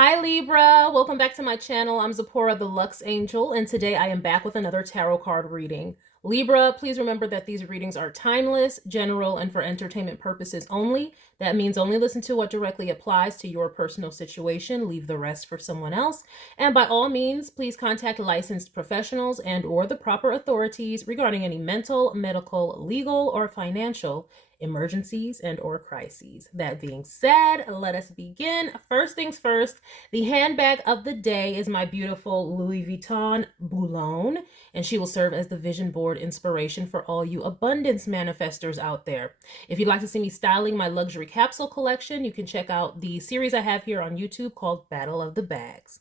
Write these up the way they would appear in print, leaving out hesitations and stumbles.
Hi Libra, welcome back to my channel. I'm Zipporah the Lux Angel, and today I am back with another tarot card reading. Libra, please remember that these readings are timeless, general, and for entertainment purposes only. That means only listen to what directly applies to your personal situation, leave the rest for someone else. And by all means, please contact licensed professionals and or the proper authorities regarding any mental, medical, legal, or financial emergencies and or crises. That being said, let us begin. First things first, the handbag of the day is my beautiful Louis Vuitton Boulogne, and she will serve as the vision board inspiration for all you abundance manifestors out there. If you'd like to see me styling my luxury capsule collection, you can check out the series I have here on YouTube called Battle of the Bags.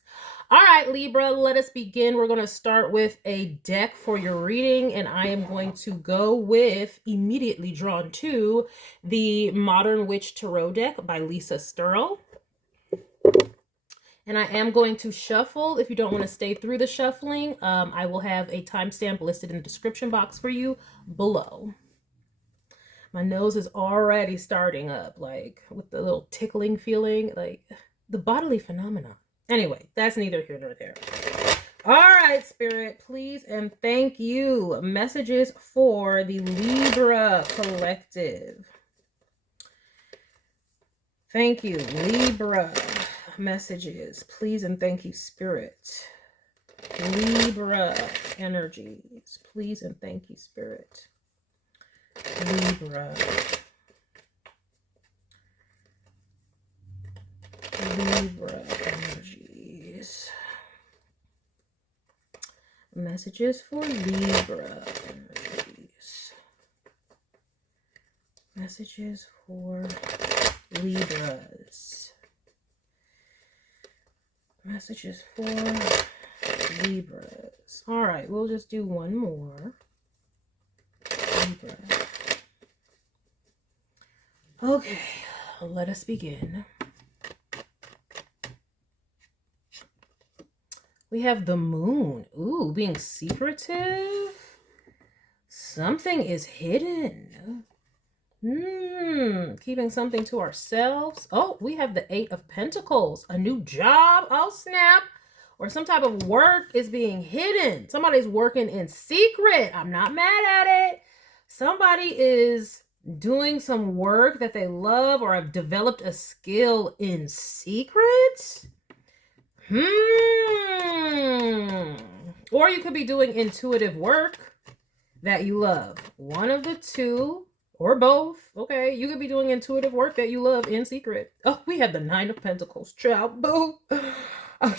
All right, Libra, let us begin. We're going to start with a deck for your reading, and I am going to go with, immediately drawn to, the Modern Witch Tarot deck by Lisa Sturl. And I am going to shuffle. If you don't want to stay through the shuffling, I will have a timestamp listed in the description box for you below. My nose is already starting up, like, with the little tickling feeling, like, the bodily phenomenon. Anyway, that's neither here nor there. All right, Spirit, please and thank you. Messages for the Libra collective. Thank you, Libra. Messages, please and thank you, Spirit. Libra energies, please and thank you, Spirit. Libra. Libra energies. Messages for Libra energies. Messages for Libras. Messages for Libras. All right, we'll just do one more. Libra. Okay, let us begin. We have the moon. Ooh, being secretive. Something is hidden. Keeping something to ourselves. Oh, we have the Eight of Pentacles. A new job. Oh, snap. Or some type of work is being hidden. Somebody's working in secret. I'm not mad at it. Somebody is doing some work that they love or have developed a skill in secret. Or you could be doing intuitive work that you love. One of the two or both. Okay, you could be doing intuitive work that you love in secret. Oh, we have the Nine of Pentacles. Child, boo. Oh,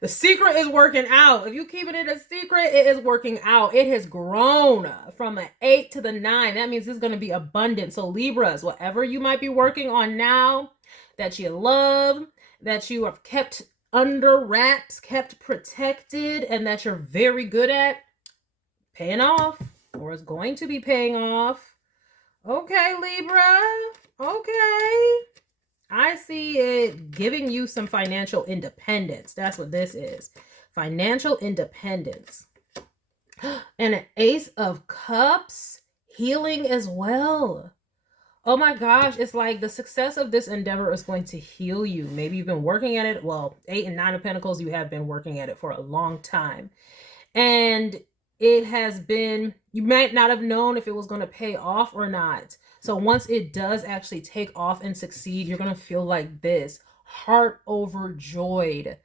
the secret is working out. If you keeping it a secret, it is working out. It has grown from an 8 to the 9. That means it's going to be abundant. So Libras, whatever you might be working on now that you love, that you have kept under wraps, kept protected, and that you're very good at, paying off, or is going to be paying off. Okay, Libra. Okay. I see it giving you some financial independence. That's what this is. Financial independence. And an Ace of Cups. Healing as well. Oh my gosh. It's like the success of this endeavor is going to heal you. Maybe you've been working at it. Well, 8 and 9 of Pentacles, you have been working at it for a long time. And it has been, you might not have known if it was going to pay off or not. So once it does actually take off and succeed, you're going to feel like this. Heart overjoyed,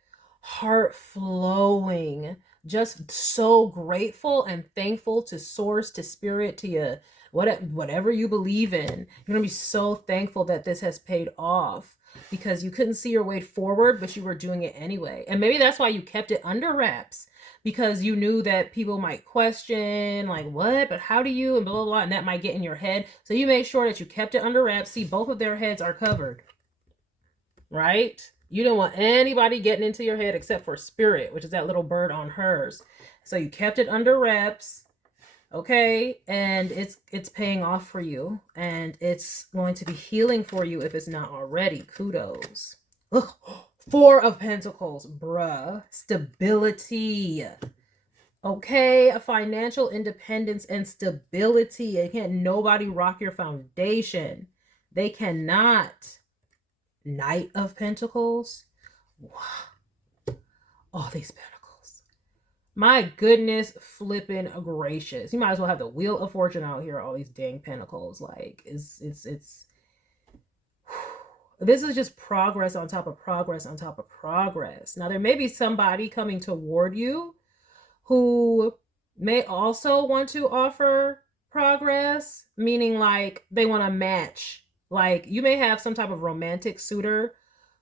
heart flowing, just so grateful and thankful to Source, to Spirit, to you, whatever you believe in. You're going to be so thankful that this has paid off because you couldn't see your way forward, but you were doing it anyway. And maybe that's why you kept it under wraps, because you knew that people might question, like, what? But how do you? And blah, blah, blah. And that might get in your head. So you made sure that you kept it under wraps. See, both of their heads are covered, right? You don't want anybody getting into your head except for Spirit, which is that little bird on hers. So you kept it under wraps. Okay, and it's paying off for you, and it's going to be healing for you if it's not already. Kudos. Ugh. 4 of Pentacles, bruh. Stability. Okay, a financial independence and stability. And can't nobody rock your foundation. They cannot. Knight of Pentacles. All these pentacles. My goodness, flipping gracious. You might as well have the Wheel of Fortune out here. All these dang pentacles. Like, it's this is just progress on top of progress on top of progress. Now, there may be somebody coming toward you who may also want to offer progress, meaning like they want to match. Like, you may have some type of romantic suitor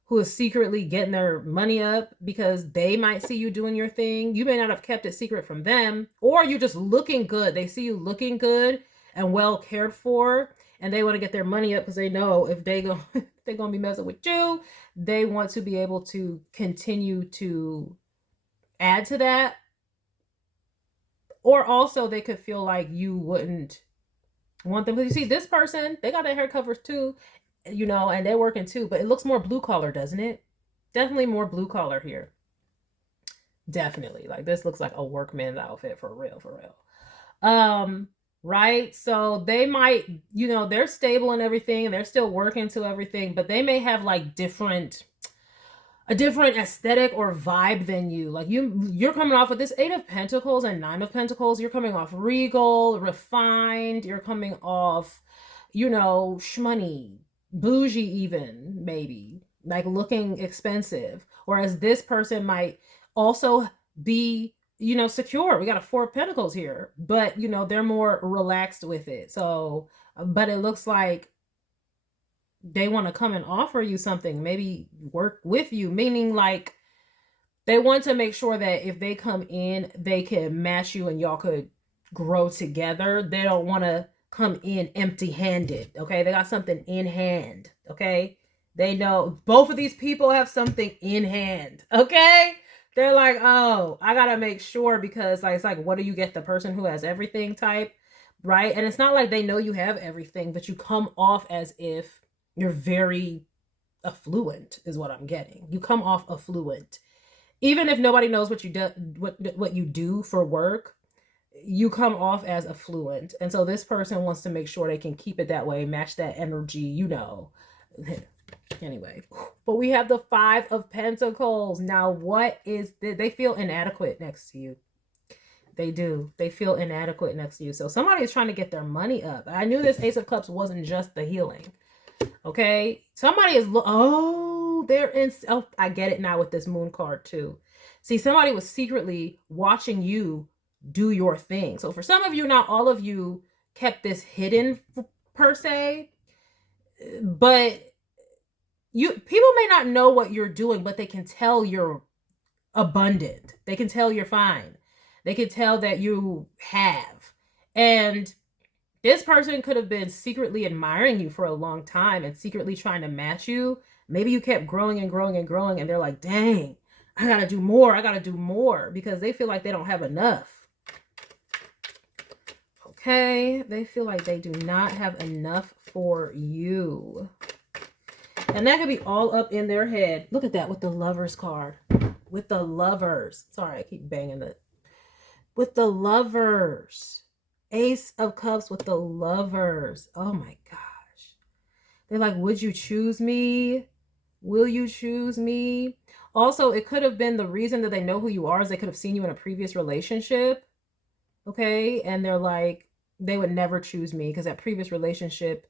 who is secretly getting their money up because they might see you doing your thing. You may not have kept it secret from them, or you're just looking good. They see you looking good and well cared for, and they want to get their money up because they know if they're gonna be messing with you, they want to be able to continue to add to that. Or also they could feel like you wouldn't want them. But you see, this person, they got their hair covers too, you know, and they're working too, but it looks more blue collar, doesn't it? Definitely more blue collar here. Definitely. Like, this looks like a workman's outfit for real, for real. Right? So they might, you know, they're stable and everything, and they're still working to everything, but they may have like a different aesthetic or vibe than you. Like, you're coming off with this 8 of Pentacles and 9 of Pentacles. You're coming off regal, refined. You're coming off, you know, shmoney, bougie even, maybe. Like, looking expensive. Whereas this person might also be, you know, secure. We got a 4 of Pentacles here. But, you know, they're more relaxed with it. So, but it looks like they want to come and offer you something, maybe work with you, meaning like they want to make sure that if they come in, they can match you and y'all could grow together. They don't want to come in empty-handed, okay? They got something in hand, okay? They know both of these people have something in hand, okay? They're like, oh, I got to make sure, because like, it's like, what do you get? The person who has everything type, right? And it's not like they know you have everything, but you come off as if you're very affluent, is what I'm getting. You come off affluent. Even if nobody knows what you do, what you do for work, you come off as affluent. And so this person wants to make sure they can keep it that way, match that energy, you know. Anyway, but we have the 5 of Pentacles. Now, what is they feel inadequate next to you. They do. They feel inadequate next to you. So somebody is trying to get their money up. I knew this Ace of Cups wasn't just the healing. Okay, somebody is, oh, they're in, oh, I get it now with this Moon card too. See, somebody was secretly watching you do your thing. So for some of you, not all of you kept this hidden per se, but people may not know what you're doing, but they can tell you're abundant. They can tell you're fine. They can tell that you have. And this person could have been secretly admiring you for a long time and secretly trying to match you. Maybe you kept growing and growing and growing, and they're like, dang, I got to do more. I got to do more, because they feel like they don't have enough. Okay. They feel like they do not have enough for you. And that could be all up in their head. Look at that with the Lovers card. With the Lovers. Sorry, I keep banging it. With the Lovers. Ace of Cups with the Lovers. Oh my gosh. They're like, would you choose me? Will you choose me? Also, it could have been the reason that they know who you are is they could have seen you in a previous relationship. Okay. And they're like, they would never choose me because that previous relationship,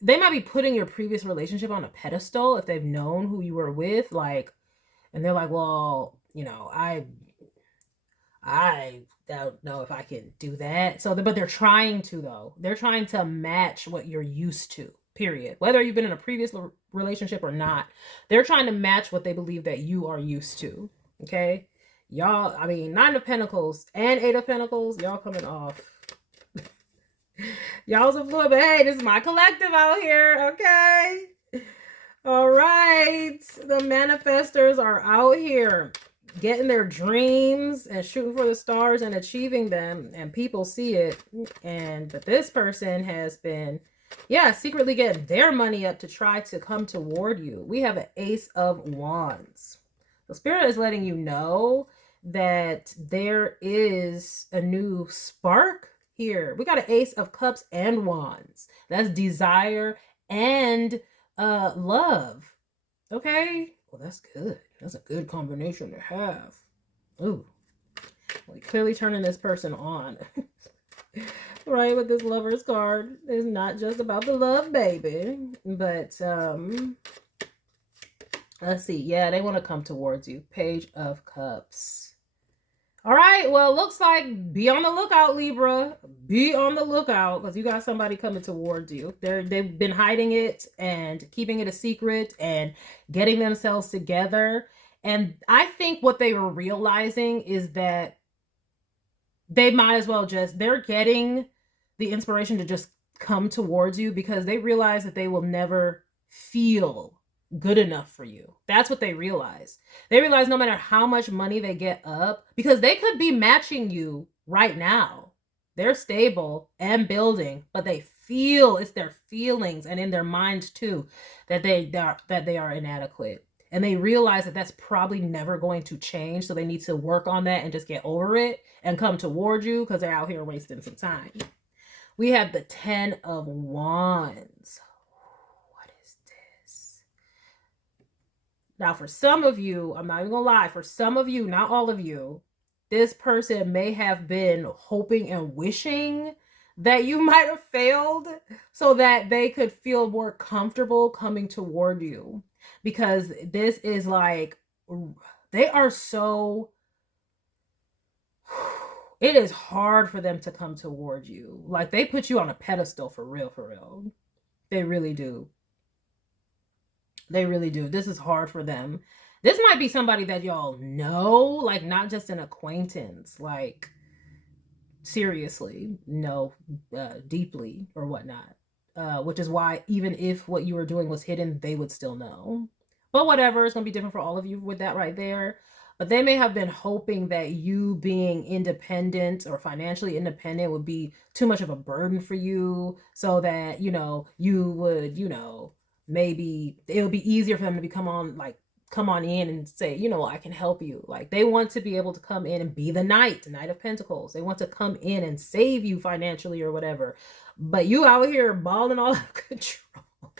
they might be putting your previous relationship on a pedestal if they've known who you were with. Like, and they're like, well, you know, I don't know if I can do that. So, but they're trying to, though. They're trying to match what you're used to, period. Whether you've been in a previous relationship or not, they're trying to match what they believe that you are used to, okay? Y'all, I mean, 9 of Pentacles and 8 of Pentacles, y'all coming off. Y'all's a fluid, but hey, this is my collective out here, okay? All right. The manifestors are out here getting their dreams and shooting for the stars and achieving them, and people see it. But this person has been, yeah, secretly getting their money up to try to come toward you. We have an Ace of Wands. The Spirit is letting you know that there is a new spark here. We got an Ace of Cups and Wands. That's desire and love. Okay. Well, that's good. That's a good combination to have. Ooh. Well, clearly turning this person on. Right, with this Lover's card. It's not just about the love, baby. But, let's see. Yeah, they want to come towards you. Page of Cups. All right, well, looks like be on the lookout, Libra. Be on the lookout, because you got somebody coming towards you. They've been hiding it and keeping it a secret and getting themselves together. And I think what they were realizing is that they might as well they're getting the inspiration to just come towards you because they realize that they will never feel good enough for you. That's what they realize. They realize no matter how much money they get up, because they could be matching you right now. They're stable and building, but they feel, it's their feelings and in their minds too, that they are inadequate. And they realize that that's probably never going to change. So they need to work on that and just get over it and come toward you because they're out here wasting some time. We have the 10 of Wands. What is this? Now, for some of you, I'm not even going to lie, for some of you, not all of you, this person may have been hoping and wishing that you might have failed so that they could feel more comfortable coming toward you. Because this is like, they are so, it is hard for them to come toward you. Like, they put you on a pedestal for real, for real. They really do. They really do. This is hard for them. This might be somebody that y'all know, like not just an acquaintance, like seriously, know deeply or whatnot. Which is why even if what you were doing was hidden, they would still know. But whatever, it's going to be different for all of you with that right there. But they may have been hoping that you being independent or financially independent would be too much of a burden for you so that, you know, you would, you know, maybe it would be easier for them to come on in and say, you know, I can help you. Like, they want to be able to come in and be the Knight of Pentacles. They want to come in and save you financially or whatever. But you out here balling all out of control.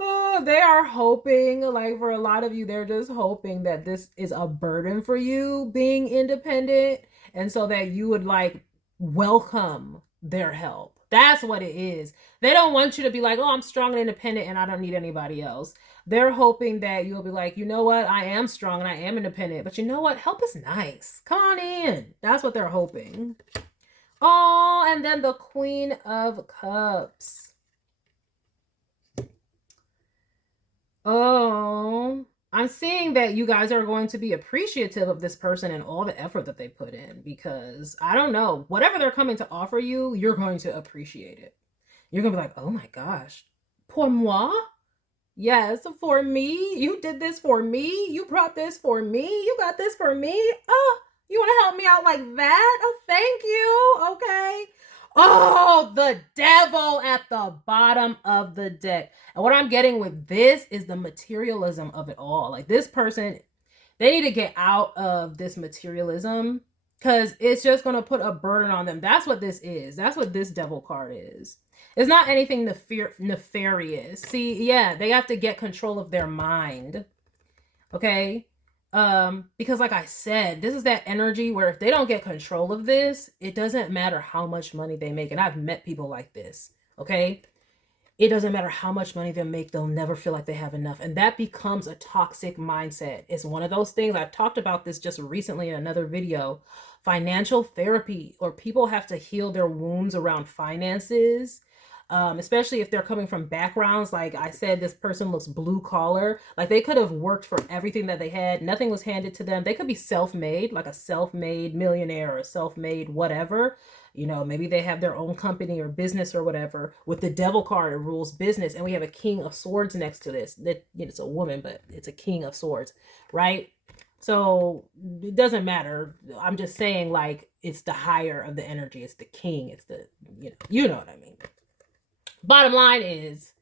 Oh, they are hoping, like for a lot of you, they're just hoping that this is a burden for you being independent. And so that you would like welcome their help. That's what it is. They don't want you to be like, oh, I'm strong and independent and I don't need anybody else. They're hoping that you'll be like, you know what? I am strong and I am independent. But you know what? Help is nice. Come on in. That's what they're hoping. Oh, and then the Queen of Cups. Oh, I'm seeing that you guys are going to be appreciative of this person and all the effort that they put in, because I don't know, whatever they're coming to offer you, you're going to appreciate it. You're going to be like, oh my gosh, pour moi? Yes, for me. You did this for me. You brought this for me. You got this for me. Oh, you want to help me out like that? Oh, thank you. Okay. Oh, the Devil at the bottom of the deck. And what I'm getting with this is the materialism of it all. Like, this person, they need to get out of this materialism because it's just going to put a burden on them. That's what this is. That's what this Devil card is. It's not anything nefarious. See, yeah, they have to get control of their mind. Okay? Because like I said, this is that energy where if they don't get control of this, it doesn't matter how much money they make. And I've met people like this, okay? It doesn't matter how much money they make, they'll never feel like they have enough. And that becomes a toxic mindset. It's one of those things. I've talked about this just recently in another video. Financial therapy, or people have to heal their wounds around finances. Especially if they're coming from backgrounds, like I said, this person looks blue collar, like they could have worked for everything that they had. Nothing was handed to them. They could be self-made, like a self-made millionaire or a self-made whatever. You know, maybe they have their own company or business or whatever. With the Devil card, it rules business. And we have a King of Swords next to this. That, you know, it's a woman, but it's a King of Swords, right? So it doesn't matter. I'm just saying, like, it's the higher of the energy. It's the king. It's the, you know what I mean. Bottom line is,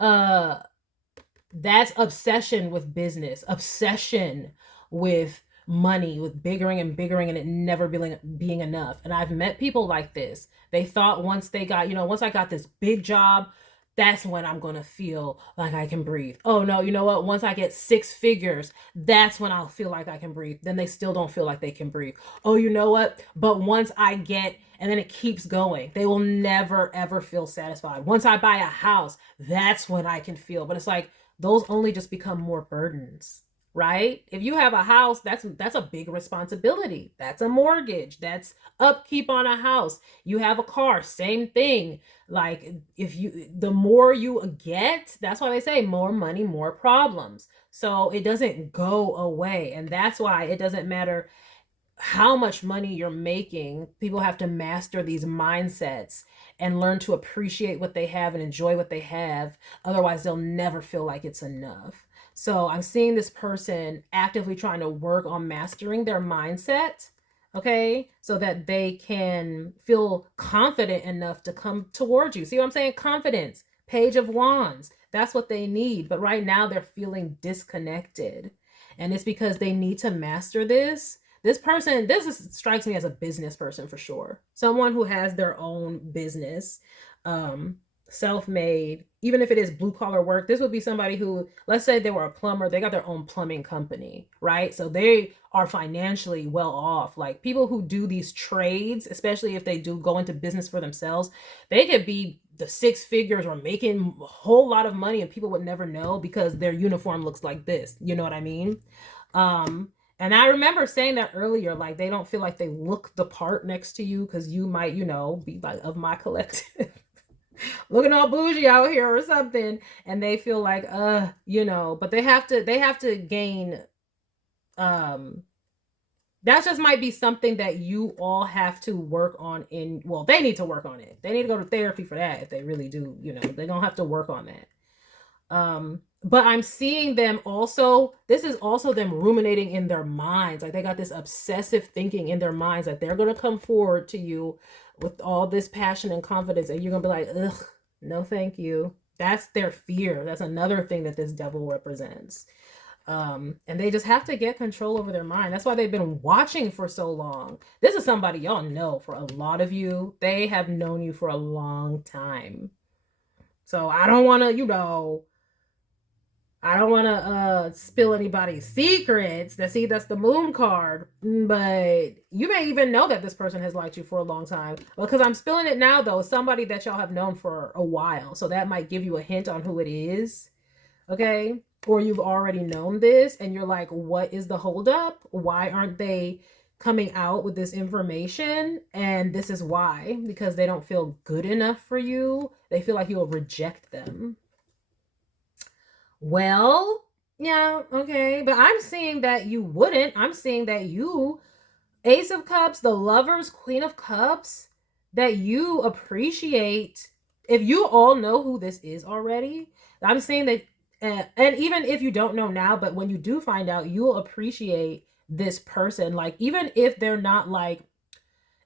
that's obsession with business, obsession with money, with biggering and biggering, and it never being enough. And I've met people like this. They thought once they got, once I got this big job, that's when I'm going to feel like I can breathe. Oh no, you know what? Once I get 6 figures, that's when I'll feel like I can breathe. Then they still don't feel like they can breathe. Oh, you know what? But once I get, and then it keeps going, they will never ever feel satisfied. Once I buy a house, that's when I can feel. But it's like those only just become more burdens, right? If you have a house, that's a big responsibility. That's a mortgage. That's upkeep on a house. You have a car, same thing. Like if you, the more you get, that's why they say more money, more problems. So it doesn't go away. And that's why it doesn't matter how much money you're making. People have to master these mindsets and learn to appreciate what they have and enjoy what they have. Otherwise, they'll never feel like it's enough. So I'm seeing this person actively trying to work on mastering their mindset, okay, so that they can feel confident enough to come towards you. See what I'm saying? Confidence, Page of Wands. That's what they need. But right now they're feeling disconnected. And it's because they need to master this. This person, strikes me as a business person for sure. Someone who has their own business, self-made, even if it is blue collar work. This would be somebody who, let's say they were a plumber, they got their own plumbing company, right? So they are financially well off. Like people who do these trades, especially if they do go into business for themselves, they could be the 6 figures or making a whole lot of money and people would never know because their uniform looks like this. You know what I mean? And I remember saying that earlier, like they don't feel like they look the part next to you because you might, you know, be like of my collective. Looking all bougie out here or something, and they feel like you know, but they have to gain, that just might be something that you all have to work on. In, well, they need to work on it. They need to go to therapy for that if they really do, you know. They don't have to work on that. But I'm seeing them also, this is also them ruminating in their minds. Like they got this obsessive thinking in their minds that they're going to come forward to you with all this passion and confidence, and you're going to be like, ugh, no thank you. That's their fear. That's another thing that this devil represents. And they just have to get control over their mind. That's why they've been watching for so long. This is somebody y'all know. For a lot of you, they have known you for a long time. So I don't want to, you know, I don't want to spill anybody's secrets. That's the moon card. But you may even know that this person has liked you for a long time. Because I'm spilling it now, though. Somebody that y'all have known for a while. So that might give you a hint on who it is. Okay? Or you've already known this. And you're like, what is the holdup? Why aren't they coming out with this information? And this is why. Because they don't feel good enough for you. They feel like you'll reject them. Well, yeah, okay. But I'm seeing that you wouldn't. I'm seeing that you, Ace of Cups, the Lovers, Queen of Cups, that you appreciate. If you all know who this is already, I'm saying that, and even if you don't know now, but when you do find out, you'll appreciate this person. Like, even if they're not like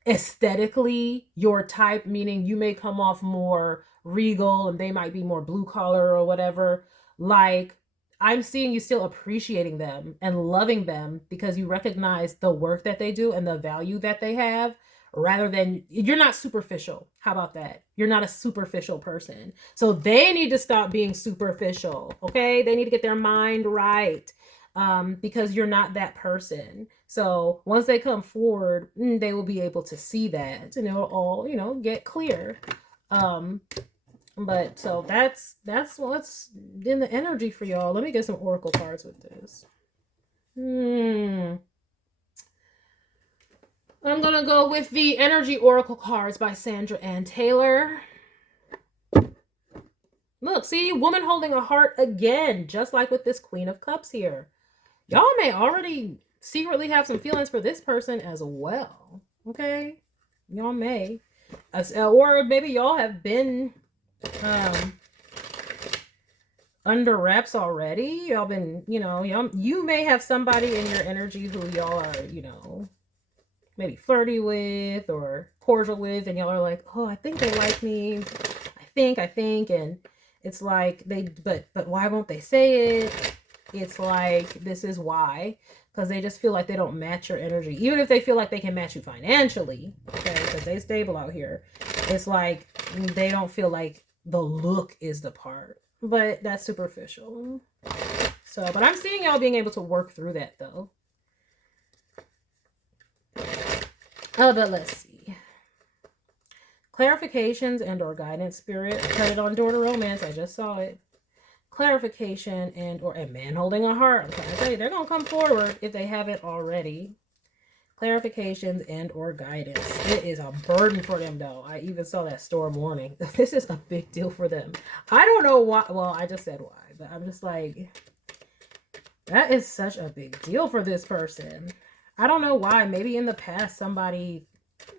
aesthetically your type, meaning you may come off more regal and they might be more blue collar or whatever. Like, I'm seeing you still appreciating them and loving them because you recognize the work that they do and the value that they have, rather than, you're not superficial. How about that? You're not a superficial person. So they need to stop being superficial, okay? They need to get their mind right, because you're not that person. So once they come forward, they will be able to see that and it'll all, you know, get clear. But so that's what's in the energy for y'all. Let me get some oracle cards with this. I'm gonna go with the energy oracle cards by Sandra Ann Taylor. Look, see, woman holding a heart again, just like with this Queen of Cups here. Y'all may already secretly have some feelings for this person as well. Okay, y'all may, or maybe y'all have been under wraps already. Y'all been, you know, you may have somebody in your energy who y'all are, you know, maybe flirty with or cordial with, and y'all are like, oh, I think they like me. I think, and it's like but why won't they say it? It's like, this is why, because they just feel like they don't match your energy, even if they feel like they can match you financially, okay, because they stable out here. It's like they don't feel like the look is the part, but that's superficial. So, but I'm seeing y'all being able to work through that though. Oh, but let's see. Clarifications and or guidance, spirit. Put it on Door to Romance. I just saw it. Clarification and or a man holding a heart. I'm trying to tell you, they're going to come forward if they haven't already. Clarifications and or guidance. It is a burden for them though. I even saw that storm warning. This is a big deal for them. I don't know why. Well, I just said why, but I'm just like, that is such a big deal for this person. I don't know why. Maybe in the past somebody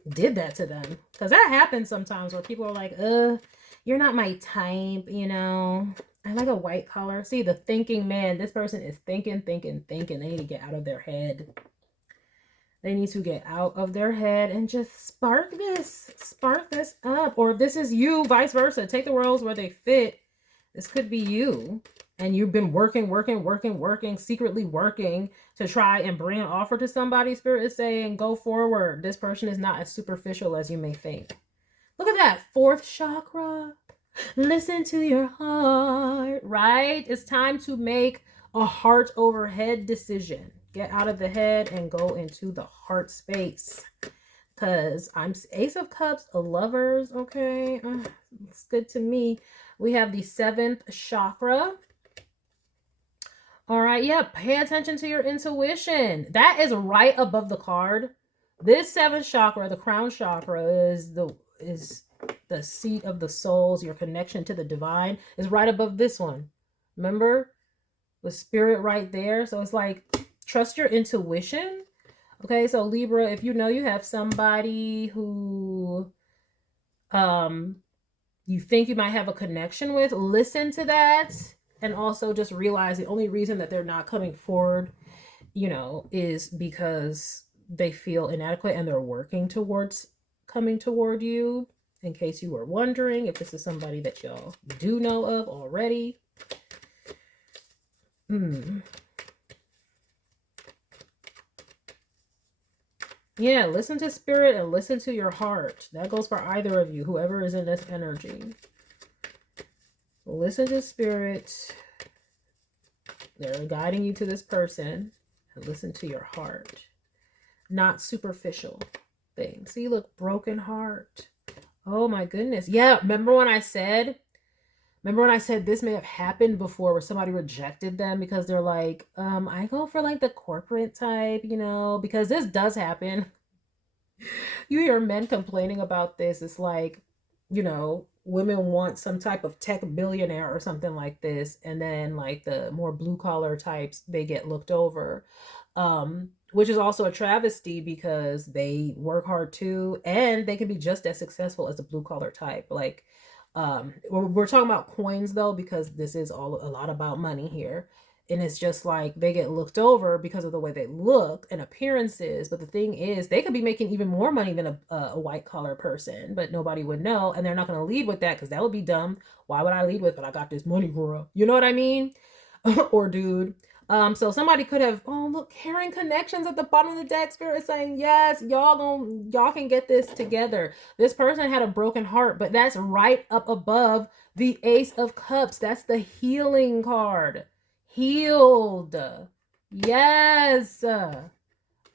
did that to them. Because that happens sometimes where people are like, you're not my type, you know. I like a white collar. See, the thinking man. This person is thinking. They need to get out of their head. They need to get out of their head and just spark this up. Or if this is you, vice versa. Take the roles where they fit. This could be you. And you've been working, secretly working to try and bring an offer to somebody. Spirit is saying, go forward. This person is not as superficial as you may think. Look at that. 4th chakra. Listen to your heart, right? It's time to make a heart over head decision. Get out of the head and go into the heart space. Because I'm Ace of Cups, Lovers, okay? It's good to me. We have the 7th chakra. All right, yeah, pay attention to your intuition. That is right above the card. This 7th chakra, the crown chakra, is the seat of the souls. Your connection to the divine is right above this one. Remember? The spirit right there. So it's like, trust your intuition. Okay, so Libra, if you know you have somebody who you think you might have a connection with, listen to that. And also just realize the only reason that they're not coming forward, you know, is because they feel inadequate and they're working towards coming toward you. In case you were wondering if this is somebody that y'all do know of already. Yeah, listen to spirit and listen to your heart. That goes for either of you, whoever is in this energy. Listen to spirit. They're guiding you to this person. And listen to your heart. Not superficial things. See, look, broken heart. Oh my goodness. Yeah, remember when I said this may have happened before where somebody rejected them because they're like, I go for like the corporate type, you know, because this does happen. You hear men complaining about this. It's like, you know, women want some type of tech billionaire or something like this. And then like the more blue collar types, they get looked over. Which is also a travesty because they work hard too. And they can be just as successful as the blue collar type. Like, we're talking about coins though, because this is a lot about money here. And it's just like they get looked over because of the way they look and appearances. But the thing is, they could be making even more money than a white collar person, but nobody would know. And they're not going to lead with that because that would be dumb. Why would I lead with, but I got this money, girl? You know what I mean? Or dude. So somebody could have, oh, look, carrying connections at the bottom of the deck. Spirit is saying, yes, y'all can get this together. This person had a broken heart, but that's right up above the Ace of Cups. That's the healing card. Healed. Yes.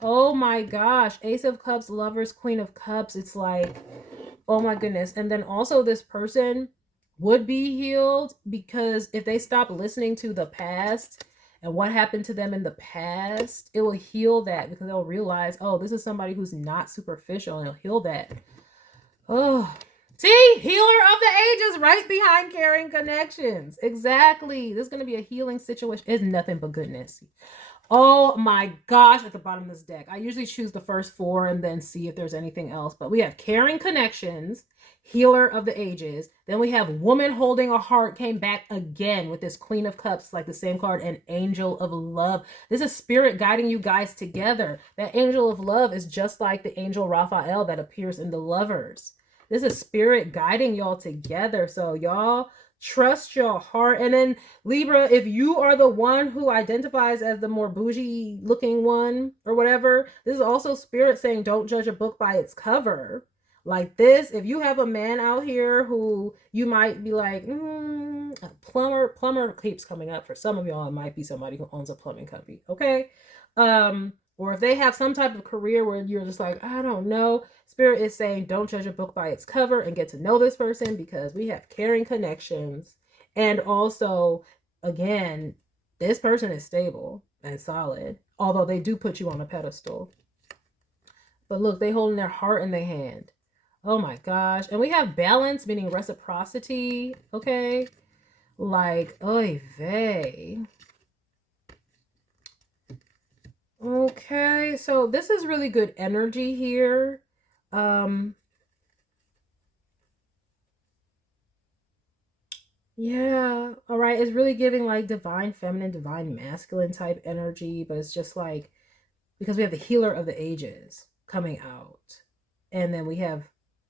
Oh my gosh. Ace of Cups, Lovers, Queen of Cups. It's like, oh my goodness. And then also this person would be healed because if they stop listening to the past and what happened to them in the past, it will heal that because they'll realize, oh, this is somebody who's not superficial, and it'll heal that. Oh, see, healer of the ages right behind carrying connections. Exactly. This is going to be a healing situation. It's nothing but goodness. Oh my gosh, at the bottom of this deck. I usually choose the first 4 and then see if there's anything else. But we have carrying connections, healer of the ages. Then we have woman holding a heart, came back again with this Queen of Cups, like the same card, and angel of love. This is spirit guiding you guys together. That angel of love is just like the angel Raphael that appears in the Lovers. This is spirit guiding y'all together. So y'all trust your heart. And then Libra, if you are the one who identifies as the more bougie looking one or whatever, this is also spirit saying don't judge a book by its cover. Like this, if you have a man out here who you might be like, a plumber keeps coming up. For some of y'all, it might be somebody who owns a plumbing company, okay? Or if they have some type of career where you're just like, I don't know, Spirit is saying don't judge a book by its cover and get to know this person, because we have caring connections. And also, again, this person is stable and solid, although they do put you on a pedestal. But look, they holding their heart in their hand. Oh my gosh. And we have balance, meaning reciprocity. Okay. Like, oy vey. Okay. So this is really good energy here. Yeah. All right. It's really giving like divine feminine, divine masculine type energy. But it's just like, because we have the healer of the ages coming out. And then we have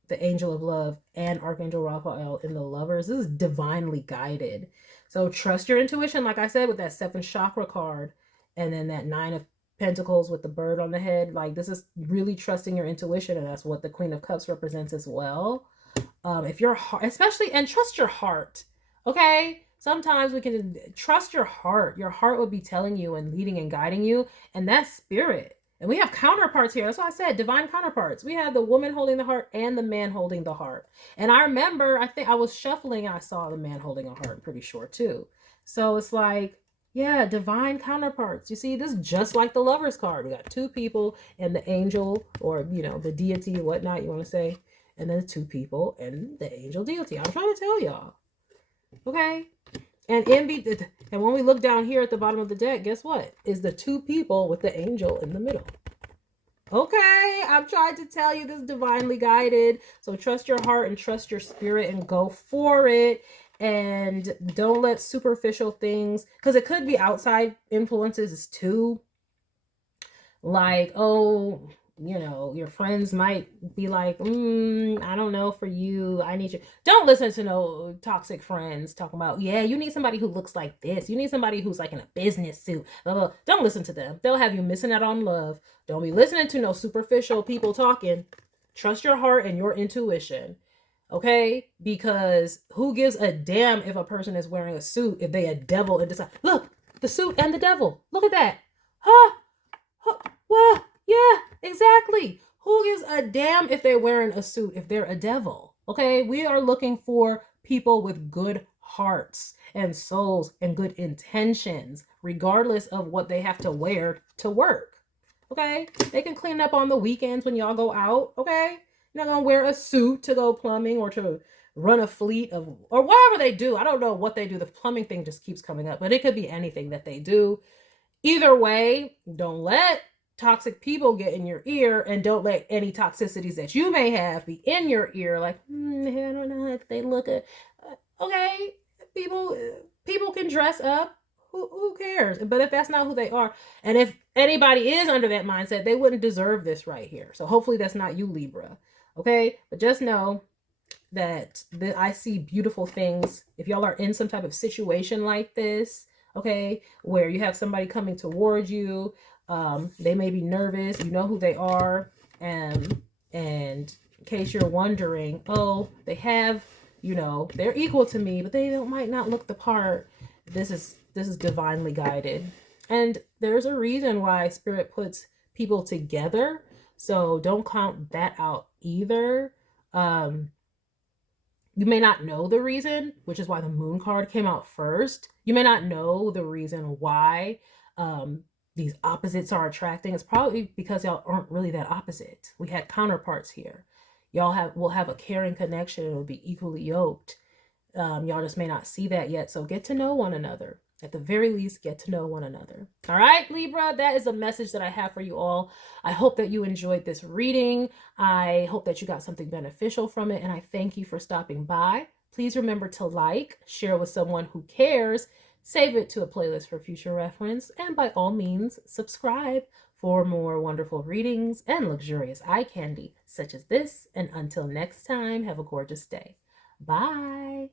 the angel of love and Archangel Raphael in the lovers. This is divinely guided. So trust your intuition, like I said, with that 7th chakra card, and then that 9 of Pentacles with the bird on the head. Like, this is really trusting your intuition, and that's what the Queen of Cups represents as well. If your heart, especially, and trust your heart, okay? Sometimes we can trust your heart. Your heart will be telling you and leading and guiding you, and that's spirit. And we have counterparts here. That's why I said divine counterparts. We have the woman holding the heart and the man holding the heart. And I remember, I think I was shuffling and I saw the man holding a heart, I'm pretty sure too. So it's like, yeah, divine counterparts. You see, this is just like the Lovers card. We got 2 people and the angel, or, you know, the deity, whatnot you want to say. And then 2 people and the angel deity. I'm trying to tell y'all. Okay? And when we look down here at the bottom of the deck, guess what? Is the 2 people with the angel in the middle. Okay, I'm trying to tell you, this is divinely guided. So trust your heart and trust your spirit and go for it. And don't let superficial things, because it could be outside influences too. Like, oh, you know, your friends might be like, I don't know, for you, I need you. Don't listen to no toxic friends talking about, yeah, you need somebody who looks like this. You need somebody who's like in a business suit. Blah, blah. Don't listen to them. They'll have you missing out on love. Don't be listening to no superficial people talking. Trust your heart and your intuition. Okay? Because who gives a damn if a person is wearing a suit if they a devil and decide, look, the suit and the devil. Look at that. Huh? Well, yeah, exactly. Who gives a damn if they're wearing a suit if they're a devil? Okay, we are looking for people with good hearts and souls and good intentions, regardless of what they have to wear to work. Okay, they can clean up on the weekends when y'all go out. Okay, you're not gonna wear a suit to go plumbing or to run a fleet of, or whatever they do. I don't know what they do. The plumbing thing just keeps coming up, but it could be anything that they do. Either way, don't let toxic people get in your ear, and don't let any toxicities that you may have be in your ear. Like, I don't know if they look at, okay, people can dress up. Who cares? But if that's not who they are, and if anybody is under that mindset, they wouldn't deserve this right here. So hopefully that's not you, Libra. Okay, but just know that I see beautiful things. If y'all are in some type of situation like this, okay, where you have somebody coming towards you, they may be nervous, you know who they are, and in case you're wondering, oh, they have, you know, they're equal to me, but they might not look the part. This is divinely guided, and there's a reason why Spirit puts people together. So don't count that out either. You may not know the reason, which is why the Moon card came out first. You may not know the reason why these opposites are attracting. It's probably because y'all aren't really that opposite. We had counterparts here. Y'all will have a caring connection. It will be equally yoked. Y'all just may not see that yet. So get to know one another. At the very least, get to know one another. All right, Libra, that is a message that I have for you all. I hope that you enjoyed this reading. I hope that you got something beneficial from it, and I thank you for stopping by. Please remember to like, share with someone who cares, save it to a playlist for future reference, and by all means, subscribe for more wonderful readings and luxurious eye candy such as this. And until next time, have a gorgeous day. Bye.